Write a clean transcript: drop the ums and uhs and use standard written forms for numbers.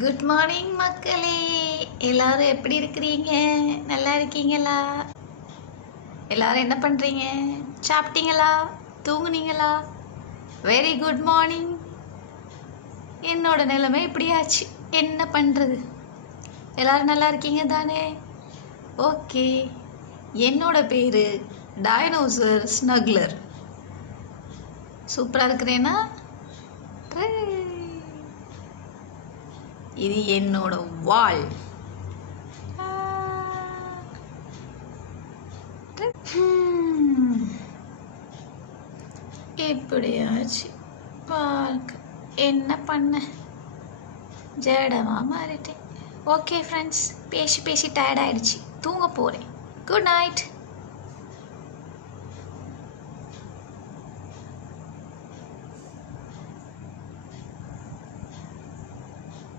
Good morning மக்களே, எல்லாரும் எப்படி இருக்கிறீங்க? நல்லா இருக்கீங்களா? எல்லாரும் என்ன பண்ணுறீங்க? சாப்பிட்டீங்களா? தூங்குனீங்களா? Very good morning. என்னோட நிலைமை இப்படியாச்சு, என்ன பண்ணுறது? எல்லாரும் நல்லா இருக்கீங்க தானே? ஓகே. என்னோட பேர் டைனோசர் ஸ்னக்லர். சூப்பராக இருக்கிறேன்னா? இது என்னோட வால். எப்படியாச்சு பார்க்க என்ன பண்ண, ஜடமாக மாறிட்டேன். ஓகே ஃப்ரெண்ட்ஸ், பேசி பேசி டயர்ட் ஆயிடுச்சு, தூங்க போகிறேன். Good night.